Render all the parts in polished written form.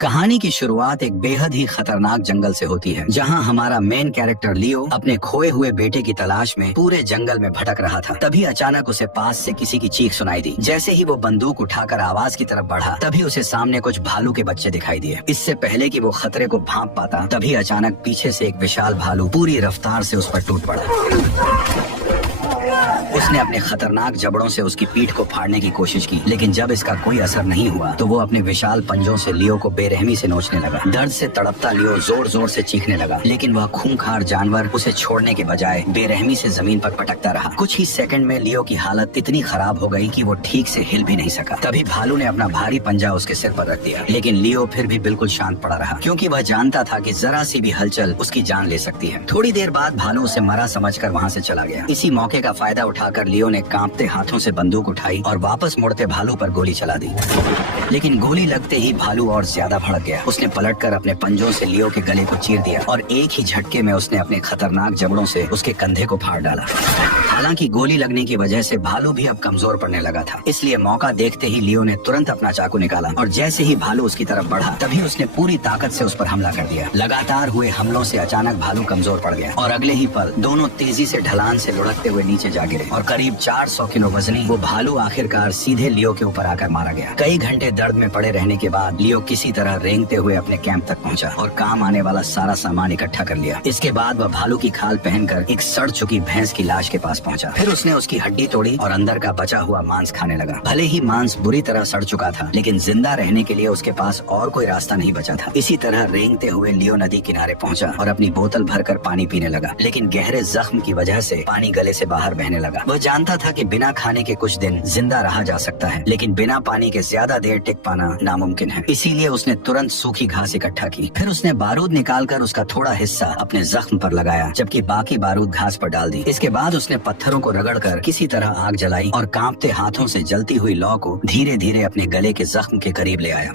कहानी की शुरुआत एक बेहद ही खतरनाक जंगल से होती है, जहां हमारा मेन कैरेक्टर लियो अपने खोए हुए बेटे की तलाश में पूरे जंगल में भटक रहा था। तभी अचानक उसे पास से किसी की चीख सुनाई दी। जैसे ही वो बंदूक उठाकर आवाज की तरफ बढ़ा, तभी उसे सामने कुछ भालू के बच्चे दिखाई दिए। इससे पहले कि वो खतरे को भांप पाता, तभी अचानक पीछे से एक विशाल भालू पूरी रफ्तार से उस पर टूट पड़ा। उसने अपने खतरनाक जबड़ों से उसकी पीठ को फाड़ने की कोशिश की, लेकिन जब इसका कोई असर नहीं हुआ तो वो अपने विशाल पंजों से लियो को बेरहमी से नोचने लगा। दर्द से तड़पता लियो जोर जोर से चीखने लगा, लेकिन वह खूंखार जानवर उसे छोड़ने के बजाय बेरहमी से जमीन पर पटकता रहा। कुछ ही सेकंड में लियो की हालत इतनी खराब हो गई कि वो ठीक से हिल भी नहीं सका। तभी भालू ने अपना भारी पंजा उसके सिर पर रख दिया, लेकिन लियो फिर भी बिल्कुल शांत पड़ा रहा, क्योंकि वह जानता था कि जरा सी भी हलचल उसकी जान ले सकती है। थोड़ी देर बाद भालू उसे मरा समझकर वहाँ से चला गया। इसी मौके का फायदा उठाकर लियो ने कांपते हाथों से बंदूक उठाई और वापस मुड़ते भालू पर गोली चला दी। लेकिन गोली लगते ही भालू और ज्यादा भड़क गया। उसने पलटकर अपने पंजों से लियो के गले को चीर दिया और एक ही झटके में उसने अपने खतरनाक जबड़ों से उसके कंधे को फाड़ डाला। हालांकि गोली लगने की वजह से भालू भी अब कमजोर पड़ने लगा था, इसलिए मौका देखते ही लियो ने तुरंत अपना चाकू निकाला और जैसे ही भालू उसकी तरफ बढ़ा, तभी उसने पूरी ताकत से उस पर हमला कर दिया। लगातार हुए हमलों से अचानक भालू कमजोर पड़ गया और अगले ही पल दोनों तेजी से ढलान से लुढ़कते हुए नीचे जा गिरे और करीब 400 किलो वजनी वो भालू आखिरकार सीधे लियो के ऊपर आकर मारा गया। कई घंटे दर्द में पड़े रहने के बाद लियो किसी तरह रेंगते हुए अपने कैंप तक पहुंचा और काम आने वाला सारा सामान इकट्ठा कर लिया। इसके बाद वह भालू की खाल पहनकर एक सड़ चुकी भैंस की लाश के पास पहुंचा। फिर उसने उसकी हड्डी तोड़ी और अंदर का बचा हुआ मांस खाने लगा। भले ही मांस बुरी तरह सड़ चुका था, लेकिन जिंदा रहने के लिए उसके पास और कोई रास्ता नहीं बचा था। इसी तरह रेंगते हुए लियो नदी किनारे पहुंचा और अपनी बोतल भरकर पानी पीने लगा, लेकिन गहरे जख्म की वजह से पानी गले से बाहर बहने लगा। वह जानता था कि बिना खाने के कुछ दिन जिंदा रहा जा सकता है, लेकिन बिना पानी के ज्यादा देर टिक पाना नामुमकिन है। इसीलिए उसने तुरंत सूखी घास इकट्ठा की। फिर उसने बारूद निकालकर उसका थोड़ा हिस्सा अपने जख्म पर लगाया, जबकि बाकी बारूद घास पर डाल दी। इसके बाद उसने पत्थरों को रगड़कर किसी तरह आग जलाई और कांपते हाथों से जलती हुई लौ को धीरे धीरे अपने गले के जख्म के करीब ले आया।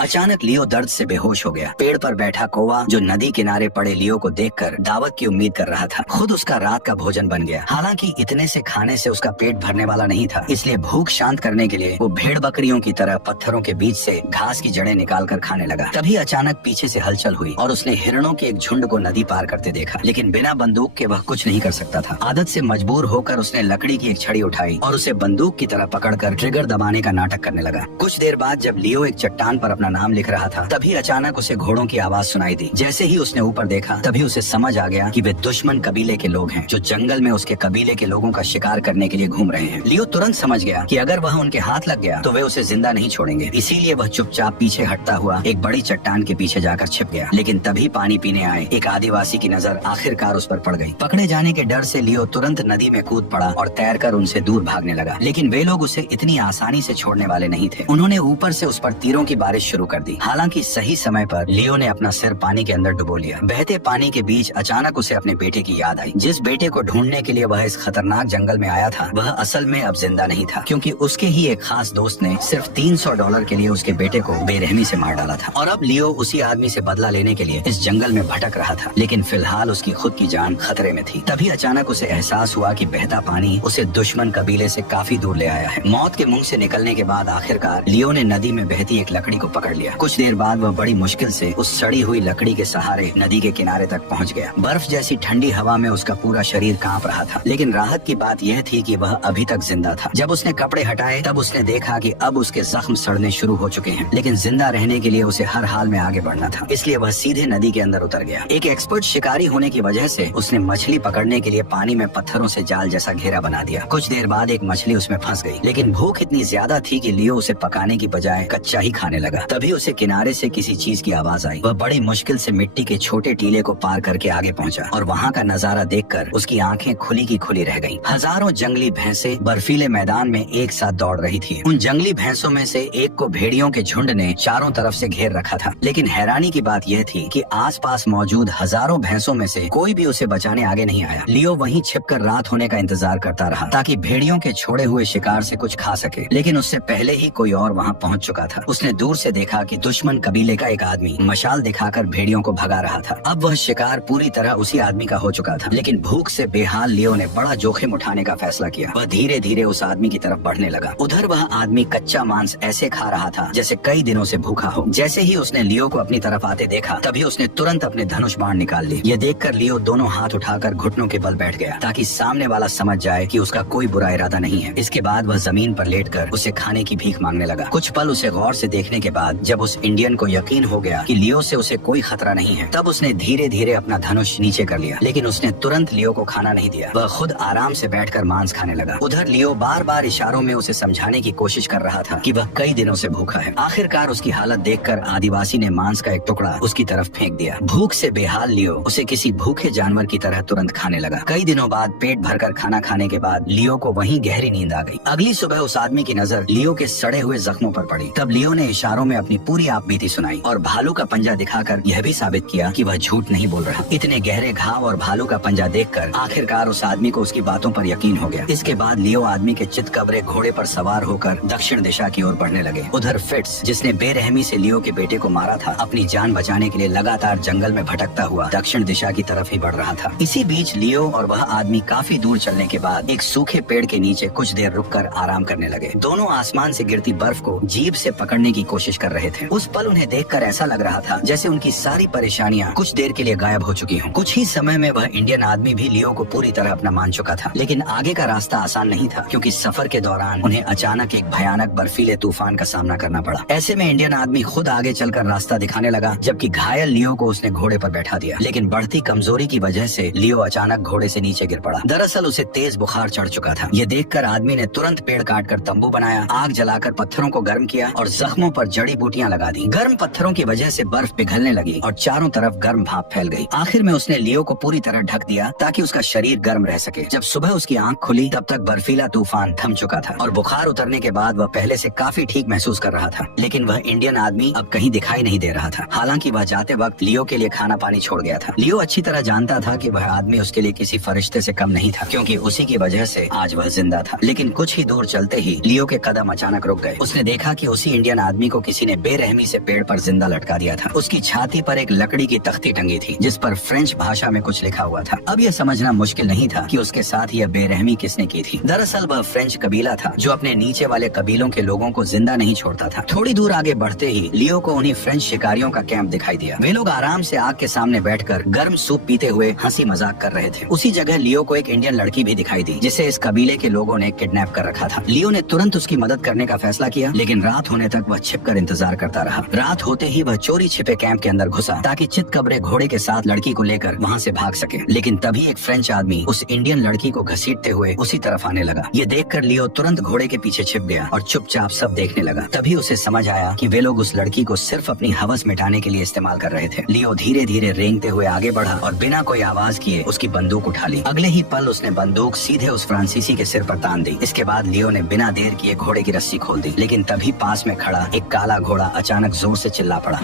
अचानक लियो दर्द से बेहोश हो गया। पेड़ पर बैठा कौवा जो नदी किनारे पड़े लियो को देखकर दावत की उम्मीद कर रहा था, खुद उसका रात का भोजन बन गया। हालांकि इतने से खाने से उसका पेट भरने वाला नहीं था, इसलिए भूख शांत करने के लिए वो भेड़ बकरियों की तरह पत्थरों के बीच से घास की जड़ें निकालकर खाने लगा। तभी अचानक पीछे से हलचल हुई और उसने हिरणों के एक झुंड को नदी पार करते देखा, लेकिन बिना बंदूक के वह कुछ नहीं कर सकता था। आदत से मजबूर होकर उसने लकड़ी की एक छड़ी उठाई और उसे बंदूक की तरह पकड़कर ट्रिगर दबाने का नाटक करने लगा। कुछ देर बाद जब लियो एक चट्टान पर अपना नाम लिख रहा था, तभी अचानक उसे घोड़ों की आवाज सुनाई दी। जैसे ही उसने ऊपर देखा, तभी उसे समझ आ गया कि वे दुश्मन कबीले के लोग हैं, जो जंगल में उसके कबीले के लोगों का शिकार करने के लिए घूम रहे हैं। लियो तुरंत समझ गया कि अगर वह उनके हाथ लग गया तो वे उसे जिंदा नहीं छोड़ेंगे। इसीलिए वह चुपचाप पीछे हटता हुआ एक बड़ी चट्टान के पीछे जाकर छिप गया। लेकिन तभी पानी पीने आए एक आदिवासी की नजर आखिरकार उस पर पड़ गई। पकड़े जाने के डर से लियो तुरंत नदी में कूद पड़ा और तैरकर उनसे दूर भागने लगा, लेकिन वे लोग उसे इतनी आसानी से छोड़ने वाले नहीं थे। उन्होंने ऊपर से उस पर तीरों की बारिश शुरू कर दी। हालांकि सही समय पर लियो ने अपना सिर पानी के अंदर डुबो लिया। बहते पानी के बीच अचानक उसे अपने बेटे की याद आई। जिस बेटे को ढूंढने के लिए वह इस खतरनाक जंगल में आया था, वह असल में अब जिंदा नहीं था, क्योंकि उसके ही एक खास दोस्त ने सिर्फ $300 के लिए उसके बेटे को बेरहमी से मार डाला था। और अब लियो उसी आदमी से बदला लेने के लिए इस जंगल में भटक रहा था, लेकिन फिलहाल उसकी खुद की जान खतरे में थी। तभी अचानक उसे एहसास हुआ कि बहता पानी उसे दुश्मन कबीले से काफी दूर ले आया है। मौत के मुंह से निकलने के बाद आखिरकार लियो ने नदी में बहती एक लकड़ी को पकड़ लिया। कुछ देर बाद वह बड़ी मुश्किल से उस सड़ी हुई लकड़ी के सहारे नदी के किनारे तक पहुंच गया। बर्फ जैसी ठंडी हवा में उसका पूरा शरीर कांप रहा था, लेकिन राहत की बात यह थी कि वह अभी तक जिंदा था। जब उसने कपड़े हटाए, तब उसने देखा कि अब उसके जख्म सड़ने शुरू हो चुके हैं, लेकिन जिंदा रहने के लिए उसे हर हाल में आगे बढ़ना था। इसलिए वह सीधे नदी के अंदर उतर गया। एक एक्सपर्ट शिकारी होने की वजह से उसने मछली पकड़ने के लिए पानी में पत्थरों से जाल जैसा घेरा बना दिया। कुछ देर बाद एक मछली उसमें फंस गई, लेकिन भूख इतनी ज्यादा थी कि लियो उसे पकाने की बजाय कच्चा ही खाने लगा। तभी उसे किनारे से किसी चीज की आवाज आई। वह बड़ी मुश्किल से मिट्टी के छोटे टीले को पार करके आगे पहुंचा और वहाँ का नजारा देखकर उसकी आंखें खुली की खुली रह गईं। हजारों जंगली भैंसे बर्फीले मैदान में एक साथ दौड़ रही थी। उन जंगली भैंसों में से एक को भेड़ियों के झुंड ने चारों तरफ से घेर रखा था, लेकिन हैरानी की बात यह थी कि आसपास मौजूद हजारों भैंसों में से कोई भी उसे बचाने आगे नहीं आया। लियो वहीं छिपकर रात होने का इंतजार करता रहा, ताकि भेड़ियों के छोड़े हुए शिकार से कुछ खा सके, लेकिन उससे पहले ही कोई और वहाँ पहुँच चुका था। उसने दूर से देखा कि दुश्मन कबीले का एक आदमी मशाल दिखाकर भेड़ियों को भगा रहा था। अब वह शिकार पूरी तरह उसी आदमी का हो चुका था, लेकिन भूख से बेहाल लियो ने बड़ा जोखिम उठाने का फैसला किया। वह धीरे धीरे उस आदमी की तरफ बढ़ने लगा। उधर वह आदमी कच्चा मांस ऐसे खा रहा था जैसे कई दिनों से भूखा हो। जैसे ही उसने लियो को अपनी तरफ आते देखा, तभी उसने तुरंत अपने धनुष बाण निकाल लिए। ये देखकर लियो दोनों हाथ उठाकर घुटनों के बल बैठ गया, ताकि सामने वाला समझ जाए कि उसका कोई बुरा इरादा नहीं है। इसके बाद वह जमीन पर लेटकर उसे खाने की भीख मांगने लगा। कुछ पल उसे गौर से देखने के बाद जब उस इंडियन को यकीन हो गया कि लियो से उसे कोई खतरा नहीं है, तब उसने धीरे धीरे अपना धनुष नीचे कर लिया। लेकिन उसने तुरंत लियो को खाना नहीं दिया। वह खुद आराम से बैठकर मांस खाने लगा। उधर लियो बार बार इशारों में उसे समझाने की कोशिश कर रहा था कि वह कई दिनों से भूखा है। आखिरकार उसकी हालत देखकर आदिवासी ने मांस का एक टुकड़ा उसकी तरफ फेंक दिया। भूख से बेहाल लियो उसे किसी भूखे जानवर की तरह तुरंत खाने लगा। कई दिनों बाद पेट भरकर खाना खाने के बाद लियो को वहीं गहरी नींद आ गई। अगली सुबह उस आदमी की नजर लियो के सड़े हुए जख्मों पर पड़ी। तब लियो ने इशारों में अपनी पूरी आपबीती सुनाई और भालू का पंजा दिखाकर यह भी साबित किया कि वह झूठ नहीं बोल रहा। इतने गहरे घाव और भालू का पंजा देखकर आखिरकार उस आदमी को उसकी बातों पर यकीन हो गया। इसके बाद लियो आदमी के चितकबरे घोड़े पर सवार होकर दक्षिण दिशा की ओर बढ़ने लगे। उधर फिट्स, जिसने बेरहमी से लियो के बेटे को मारा था, अपनी जान बचाने के लिए लगातार जंगल में भटकता हुआ दक्षिण दिशा की तरफ ही बढ़ रहा था। इसी बीच लियो और वह आदमी काफी दूर चलने के बाद एक सूखे पेड़ के नीचे कुछ देर रुककर आराम करने लगे। दोनों आसमान से गिरती बर्फ को जीभ से पकड़ने की कोशिश कर रहे थे। उस पल उन्हें देखकर ऐसा लग रहा था जैसे उनकी सारी परेशानियां कुछ देर के लिए गायब हो चुकी हों। कुछ ही समय में वह इंडियन आदमी भी लियो को पूरी तरह अपना मान चुका था। लेकिन आगे का रास्ता आसान नहीं था, क्योंकि सफर के दौरान उन्हें अचानक एक भयानक बर्फीले तूफान का सामना करना पड़ा। ऐसे में इंडियन आदमी खुद आगे चलकर रास्ता दिखाने लगा, जबकि घायल लियो को उसने घोड़े पर बैठा दिया। लेकिन बढ़ती कमजोरी की वजह से लियो अचानक घोड़े से नीचे गिर पड़ा। दरअसल उसे तेज बुखार चढ़ चुका था। ये देखकर आदमी ने तुरंत पेड़ काटकर तंबू बनाया, आग जलाकर पत्थरों को गर्म किया और जख्मों पर जड़ी बूटियां लगा दी। गर्म पत्थरों की वजह से बर्फ पिघलने लगी और चारों तरफ गर्म भाप फैल गई। आखिर में उसने लियो को पूरी तरह ढक दिया ताकि उसका शरीर गर्म रह सके। जब सुबह उसकी आंख खुली, तब तक बर्फीला तूफान थम चुका था और बुखार उतरने के बाद वह पहले से काफी ठीक महसूस कर रहा था। लेकिन वह इंडियन आदमी अब कहीं दिखाई नहीं दे रहा था। हालांकि वह जाते वक्त लियो के लिए खाना पानी छोड़ गया था। लियो अच्छी तरह जानता था कि वह आदमी उसके लिए किसी फरिश्ते से कम नहीं था, क्योंकि उसी की वजह से आज वह जिंदा था। लेकिन कुछ ही दूर चलते ही लियो के कदम अचानक रुक गए। उसने देखा कि उसी इंडियन आदमी को किसी ने बेरहमी से पेड़ पर जिंदा लटका दिया था। उसकी छाती पर एक लकड़ी की तख्ती टंगी थी, जिस पर फ्रेंच भाषा में कुछ लिखा हुआ था। अब यह समझना मुश्किल नहीं था कि उसके साथ यह बेरहमी किसने की थी। दरअसल वह फ्रेंच कबीला था जो अपने नीचे वाले कबीलों के लोगों को जिंदा नहीं छोड़ता था। थोड़ी दूर आगे बढ़ते ही लियो को उन्हीं फ्रेंच शिकारियों का कैंप दिखाई दिया। वे लोग आराम से आग के सामने बैठकर गर्म सूप पीते हुए हंसी मजाक कर रहे थे। उसी जगह लियो को एक इंडियन लड़की भी दिखाई दी, जिसे इस कबीले के लोगों ने किडनैप कर रखा था। लियो ने तुरंत उसकी मदद करने का फैसला किया, लेकिन रात होने तक वह छिपकर इंतजार करता रहा। रात होते ही वह चोरी छिपे कैंप के अंदर घुसा, ताकि चितकबरे घोड़े के साथ लड़की को लेकर वहाँ से भाग सके। लेकिन तभी एक फ्रेंच आदमी उस इंडियन लड़की को घसीटते हुए उसी तरफ आने लगा। ये देखकर लियो तुरंत घोड़े के पीछे छिप गया और चुपचाप सब देखने लगा। तभी उसे समझ आया कि वे लोग उस लड़की को सिर्फ अपनी हवस मिटाने के लिए इस्तेमाल कर रहे थे। लियो धीरे धीरे रेंगते हुए आगे बढ़ा और बिना कोई आवाज किए उसकी बंदूक उठा ली। अगले ही पल उसने बंदूक सीधे उस फ्रांसीसी के सिर पर तान दी। इसके बाद लियो ने बिना देर किए घोड़े की रस्सी खोल दी। लेकिन तभी पास में खड़ा एक काला घोड़ा अचानक जोर से चिल्ला पड़ा।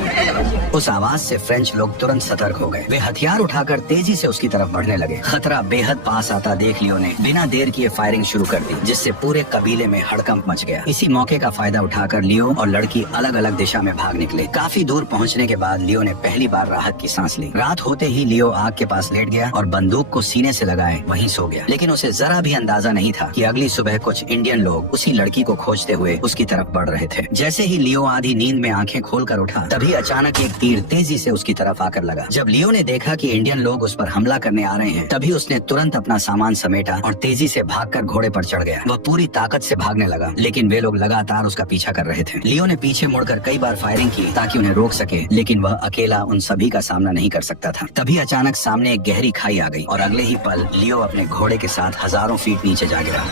उस आवाज से फ्रेंच लोग तुरंत सतर्क हो गए। वे हथियार उठाकर तेजी से उसकी तरफ बढ़ने लगे। खतरा बेहद पास आता देख लियो ने बिना देर किए फायरिंग शुरू कर दी, जिससे पूरे कबीले में हड़कंप मच गया। इसी मौके का फायदा उठाकर लियो और लड़की अलग अलग दिशा में भाग निकले। काफी दूर पहुंचने के बाद लियो ने पहली बार राहत की सांस ली। रात होते ही लियो आग के पास लेट गया और बंदूक को सीने से लगाए वहीं सो गया। लेकिन उसे जरा भी अंदाजा नहीं था कि अगली सुबह कुछ इंडियन लोग उसी लड़की को खोजते हुए उसकी तरफ बढ़ रहे थे। जैसे ही लियो आधी नींद में आंखें खोलकर उठा, तभी अचानक एक तीर तेजी से उसकी तरफ आकर लगा। जब लियो ने देखा कि इंडियन लोग उस पर हमला करने आ रहे हैं, तभी उसने तुरंत अपना सामान समेटा और तेजी से भागकर घोड़े पर चढ़ गया। वह पूरी ताकत से भागने लगा, लेकिन वे लोग लगातार उसका पीछा कर रहे थे। लियो ने पीछे मुड़कर कई बार फायरिंग की ताकि उन्हें रोक सके, लेकिन वह अकेला उन सभी का सामना नहीं कर सकता था। तभी अचानक सामने एक गहरी खाई आ गई और अगले ही पल लियो अपने घोड़े के साथ हजारों फीट नीचे जा गिरा।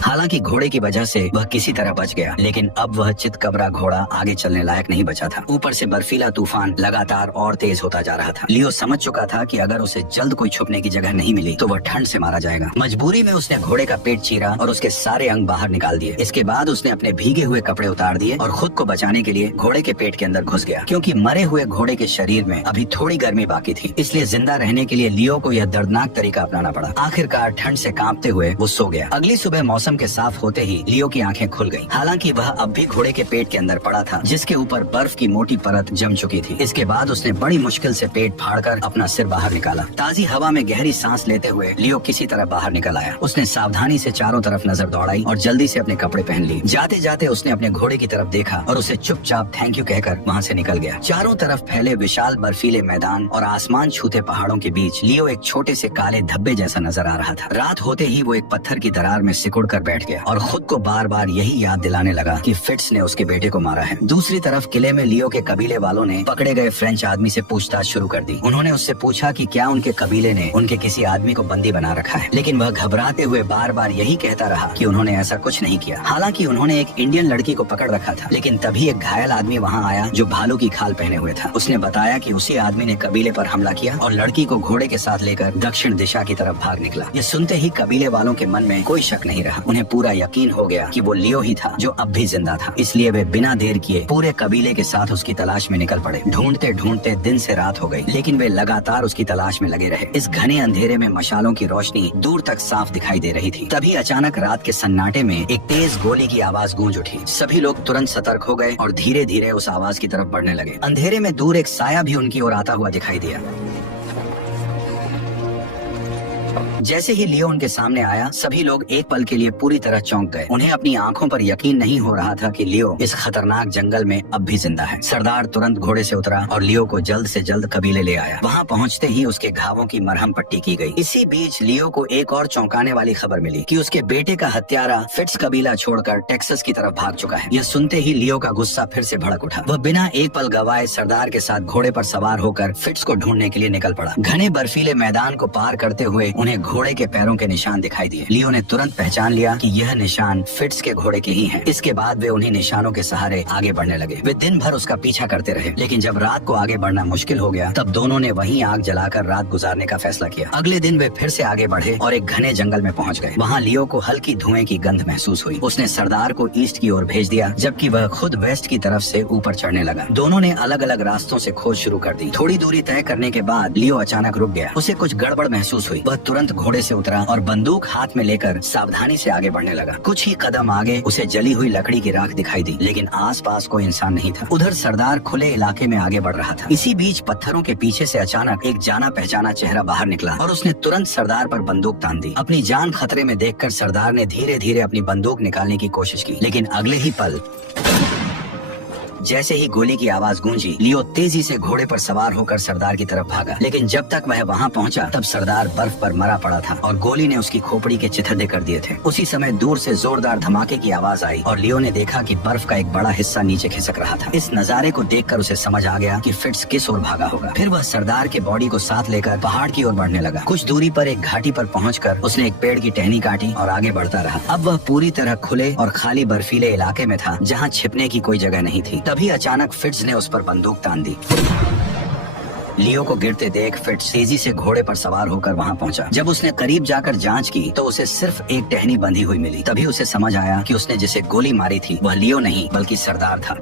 हालांकि घोड़े की वजह से वह किसी तरह बच गया, लेकिन अब वह चितकबरा घोड़ा आगे चलने लायक नहीं बचा था। ऊपर से बर्फीला तूफान लगातार और तेज होता जा रहा था। लियो समझ चुका था कि अगर उसे जल्द कोई छुपने की जगह नहीं मिली तो वह ठंड से मारा जाएगा। मजबूरी में उसने घोड़े का पेट चीरा और उसके सारे अंग बाहर निकाल दिए। इसके बाद उसने अपने भीगे हुए कपड़े उतार दिए और खुद को बचाने के लिए घोड़े के पेट के अंदर घुस गया। क्योंकि मरे हुए घोड़े के शरीर में अभी थोड़ी गर्मी बाकी थी, इसलिए जिंदा रहने के लिए लियो को यह दर्दनाक तरीका अपनाना पड़ा। आखिरकार ठंड से कांपते हुए वो सो गया। अगली सुबह मौसम मौसम के साफ होते ही लियो की आंखें खुल गईं। हालांकि वह अब भी घोड़े के पेट के अंदर पड़ा था, जिसके ऊपर बर्फ की मोटी परत जम चुकी थी। इसके बाद उसने बड़ी मुश्किल से पेट फाड़कर अपना सिर बाहर निकाला। ताजी हवा में गहरी सांस लेते हुए लियो किसी तरह बाहर निकल आया। उसने सावधानी से चारों तरफ नजर दौड़ाई और जल्दी से अपने कपड़े पहन लिए। जाते जाते उसने अपने घोड़े की तरफ देखा और उसे चुपचाप थैंक यू कहकर वहाँ से निकल गया। चारों तरफ फैले विशाल बर्फीले मैदान और आसमान छूते पहाड़ों के बीच लियो एक छोटे से काले धब्बे जैसा नजर आ रहा था। रात होते ही वो एक पत्थर की दरार में सिकुड़ कर बैठ गया और खुद को बार बार यही याद दिलाने लगा कि फिट्स ने उसके बेटे को मारा है। दूसरी तरफ किले में लियो के कबीले वालों ने पकड़े गए फ्रेंच आदमी से पूछताछ शुरू कर दी। उन्होंने उससे पूछा कि क्या उनके कबीले ने उनके किसी आदमी को बंदी बना रखा है, लेकिन वह घबराते हुए बार बार यही कहता रहा कि उन्होंने ऐसा कुछ नहीं किया। हालांकि उन्होंने एक इंडियन लड़की को पकड़ रखा था, लेकिन तभी एक घायल आदमी वहाँ आया जो भालू की खाल पहने हुए था। उसने बताया कि उसी आदमी ने कबीले पर हमला किया और लड़की को घोड़े के साथ लेकर दक्षिण दिशा की तरफ भाग निकला। ये सुनते ही कबीले वालों के मन में कोई शक नहीं रहा। उन्हें पूरा यकीन हो गया कि वो लियो ही था जो अब भी जिंदा था। इसलिए वे बिना देर किए पूरे कबीले के साथ उसकी तलाश में निकल पड़े। ढूंढते ढूंढते दिन से रात हो गई, लेकिन वे लगातार उसकी तलाश में लगे रहे। इस घने अंधेरे में मशालों की रोशनी दूर तक साफ दिखाई दे रही थी। तभी अचानक रात के सन्नाटे में एक तेज गोली की आवाज गूंज उठी। सभी लोग तुरंत सतर्क हो गए और धीरे धीरे उस आवाज की तरफ बढ़ने लगे। अंधेरे में दूर एक साया भी उनकी ओर आता हुआ दिखाई दिया। जैसे ही लियो उनके सामने आया, सभी लोग एक पल के लिए पूरी तरह चौंक गए। उन्हें अपनी आंखों पर यकीन नहीं हो रहा था कि लियो इस खतरनाक जंगल में अब भी जिंदा है। सरदार तुरंत घोड़े से उतरा और लियो को जल्द से जल्द कबीले ले आया। वहाँ पहुँचते ही उसके घावों की मरहम पट्टी की गई। इसी बीच लियो को एक और चौंकाने वाली खबर मिली कि उसके बेटे का हत्यारा फिट्स कबीला छोड़कर टेक्सास की तरफ भाग चुका है। यह सुनते ही लियो का गुस्सा फिर से भड़क उठा। वह बिना एक पल गवाए सरदार के साथ घोड़े पर सवार होकर फिट्स को ढूंढने के लिए निकल पड़ा। घने बर्फीले मैदान को पार करते हुए उन्हें घोड़े के पैरों के निशान दिखाई दिए। लियो ने तुरंत पहचान लिया कि यह निशान फिट्स के घोड़े के ही हैं। इसके बाद वे उन्हीं निशानों के सहारे आगे बढ़ने लगे। वे दिन भर उसका पीछा करते रहे, लेकिन जब रात को आगे बढ़ना मुश्किल हो गया, तब दोनों ने वहीं आग जलाकर रात गुजारने का फैसला किया। अगले दिन वे फिर से आगे बढ़े और एक घने जंगल में पहुंच गए। वहाँ लियो को हल्की धुएं की गंध महसूस हुई। उसने सरदार को ईस्ट की ओर भेज दिया, जबकि वह खुद वेस्ट की तरफ से ऊपर चढ़ने लगा। दोनों ने अलग अलग रास्तों से खोज शुरू कर दी। थोड़ी दूरी तय करने के बाद लियो अचानक रुक गया। उसे कुछ गड़बड़ महसूस हुई। वह तुरंत घोड़े से उतरा और बंदूक हाथ में लेकर सावधानी से आगे बढ़ने लगा। कुछ ही कदम आगे उसे जली हुई लकड़ी की राख दिखाई दी, लेकिन आसपास कोई इंसान नहीं था। उधर सरदार खुले इलाके में आगे बढ़ रहा था। इसी बीच पत्थरों के पीछे से अचानक एक जाना पहचाना चेहरा बाहर निकला और उसने तुरंत सरदार पर बंदूक तान दी। अपनी जान खतरे में देखकर सरदार ने धीरे धीरे अपनी बंदूक निकालने की कोशिश की, लेकिन अगले ही पल जैसे ही गोली की आवाज गूंजी, लियो तेजी से घोड़े पर सवार होकर सरदार की तरफ भागा। लेकिन जब तक वह वहां पहुंचा, तब सरदार बर्फ पर मरा पड़ा था और गोली ने उसकी खोपड़ी के चिथड़े कर दिए थे। उसी समय दूर से जोरदार धमाके की आवाज आई और लियो ने देखा कि बर्फ का एक बड़ा हिस्सा नीचे खिसक रहा था। इस नजारे को देखकर उसे समझ आ गया कि फिट्स किस ओर भागा होगा। फिर वह सरदार के बॉडी को साथ लेकर पहाड़ की ओर बढ़ने लगा। कुछ दूरी पर एक घाटी पर पहुंचकर उसने एक पेड़ की टहनी काटी और आगे बढ़ता रहा। अब वह पूरी तरह खुले और खाली बर्फीले इलाके में था, जहाँ छिपने की कोई जगह नहीं थी। तभी अचानक फिट्स ने उस पर बंदूक तान दी। लियो को गिरते देख फिट्स तेजी से घोड़े पर सवार होकर वहां पहुंचा। जब उसने करीब जाकर जांच की, तो उसे सिर्फ एक टहनी बंधी हुई मिली। तभी उसे समझ आया कि उसने जिसे गोली मारी थी वह लियो नहीं बल्कि सरदार था।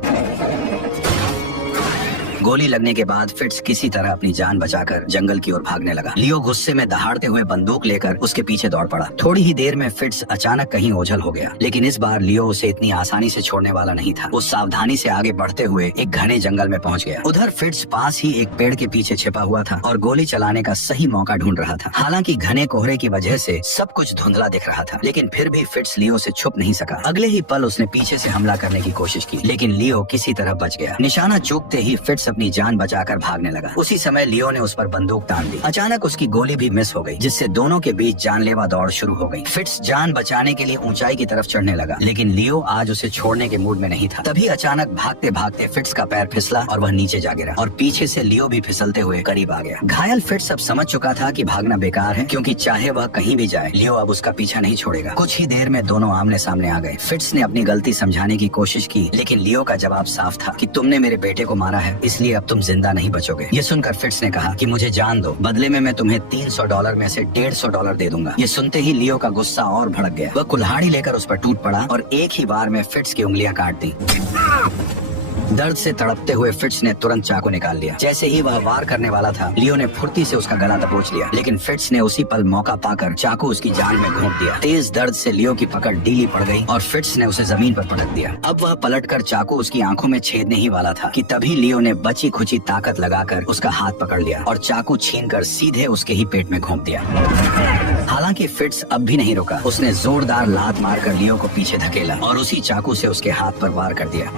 गोली लगने के बाद फिट्स किसी तरह अपनी जान बचाकर जंगल की ओर भागने लगा। लियो गुस्से में दहाड़ते हुए बंदूक लेकर उसके पीछे दौड़ पड़ा। थोड़ी ही देर में फिट्स अचानक कहीं ओझल हो गया, लेकिन इस बार लियो उसे इतनी आसानी से छोड़ने वाला नहीं था। वो सावधानी से आगे बढ़ते हुए एक घने जंगल में पहुंच गया। उधर फिट्स पास ही एक पेड़ के पीछे छिपा हुआ था और गोली चलाने का सही मौका ढूंढ रहा था। हालांकि घने कोहरे की वजह से सब कुछ धुंधला दिख रहा था, लेकिन फिर भी फिट्स लियो से छुप नहीं सका। अगले ही पल उसने पीछे से हमला करने की कोशिश की, लेकिन लियो किसी तरह बच गया। निशाना चूकते ही फिट्स अपनी जान बचाकर भागने लगा। उसी समय लियो ने उस पर बंदूक तान दी। अचानक उसकी गोली भी मिस हो गई, जिससे दोनों के बीच जानलेवा दौड़ शुरू हो गई। फिट्स जान बचाने के लिए ऊंचाई की तरफ चढ़ने लगा, लेकिन लियो आज उसे छोड़ने के मूड में नहीं था। तभी अचानक भागते भागते फिट्स का पैर फिसला और वह नीचे जा गिरा और पीछे से लियो भी फिसलते हुए करीब आ गया। घायल फिट्स अब समझ चुका था कि भागना बेकार है, क्योंकि चाहे वह कहीं भी जाए, लियो अब उसका पीछा नहीं छोड़ेगा। कुछ ही देर में दोनों आमने सामने आ गए। फिट्स ने अपनी गलती समझाने की कोशिश की, लेकिन लियो का जवाब साफ था कि तुमने मेरे बेटे को मारा है, इसलिए अब तुम जिंदा नहीं बचोगे। ये सुनकर फिट्स ने कहा कि मुझे जान दो, बदले में मैं तुम्हें $300 में से $150 दे दूंगा। ये सुनते ही लियो का गुस्सा और भड़क गया। वह कुल्हाड़ी लेकर उस पर टूट पड़ा और एक ही बार में फिट्स की उंगलियां काट दी। दर्द से तड़पते हुए फिट्स ने तुरंत चाकू निकाल लिया। जैसे ही वह वार करने वाला था, लियो ने फुर्ती से उसका गला दबोच लिया, लेकिन फिट्स ने उसी पल मौका पाकर चाकू उसकी जान में घोंप दिया। तेज दर्द से लियो की पकड़ ढीली पड़ गई और फिट्स ने उसे जमीन पर पटक दिया। अब वह पलटकर चाकू उसकी आंखों में छेदने ही वाला था कि तभी लियो ने बची खुची ताकत लगाकर उसका हाथ पकड़ लिया और चाकू छीनकर सीधे उसके ही पेट में घोंप दिया। हालांकि फिट्स अब भी नहीं रुका। उसने जोरदार लात मारकर लियो को पीछे धकेला और उसी चाकू से उसके हाथ पर वार कर दिया।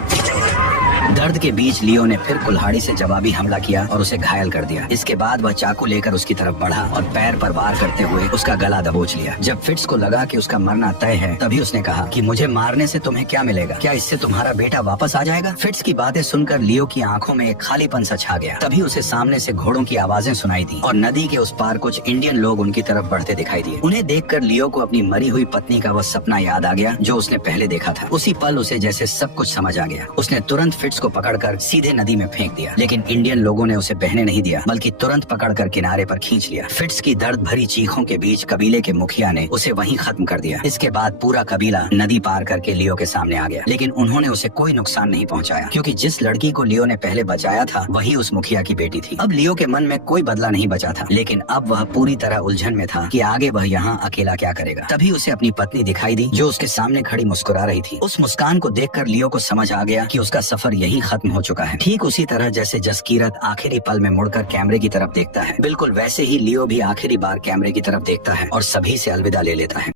दर्द के बीच लियो ने फिर कुल्हाड़ी से जवाबी हमला किया और उसे घायल कर दिया। इसके बाद वह चाकू लेकर उसकी तरफ बढ़ा और पैर पर वार करते हुए उसका गला दबोच लिया। जब फिट्स को लगा कि उसका मरना तय है, तभी उसने कहा कि मुझे मारने से तुम्हें क्या मिलेगा? क्या इससे तुम्हारा बेटा वापस आ जाएगा? फिट्स की बातें सुनकर लियो की आंखों में एक खालीपन सा छा गया। तभी उसे सामने से घोड़ों की आवाजें सुनाई दी और नदी के उस पार कुछ इंडियन लोग उनकी तरफ बढ़ते दिखाई दिए। उन्हें देखकर लियो को अपनी मरी हुई पत्नी का वह सपना याद आ गया जो उसने पहले देखा था। उसी पल उसे जैसे सब कुछ समझ आ गया। उसने तुरंत फिट्स को पकड़कर सीधे नदी में फेंक दिया, लेकिन इंडियन लोगों ने उसे बहने नहीं दिया, बल्कि तुरंत पकड़कर किनारे पर खींच लिया। फिट्स की दर्द भरी चीखों के बीच कबीले के मुखिया ने उसे वहीं खत्म कर दिया। इसके बाद पूरा कबीला नदी पार करके लियो के सामने आ गया, लेकिन उन्होंने उसे कोई नुकसान नहीं पहुंचाया, क्योंकि जिस लड़की को लियो ने पहले बचाया था वही उस मुखिया की बेटी थी। अब लियो के मन में कोई बदला नहीं बचा था, लेकिन अब वह पूरी तरह उलझन में था कि आगे वह यहाँ अकेला क्या करेगा। तभी उसे अपनी पत्नी दिखाई दी जो उसके सामने खड़ी मुस्कुरा रही थी। उस मुस्कान को देखकर लियो को समझ आ गया कि उसका सफर यही खत्म हो चुका है। ठीक उसी तरह जैसे जसकीरत आखिरी पल में मुड़कर कैमरे की तरफ देखता है, बिल्कुल वैसे ही लियो भी आखिरी बार कैमरे की तरफ देखता है और सभी से अलविदा ले लेता है।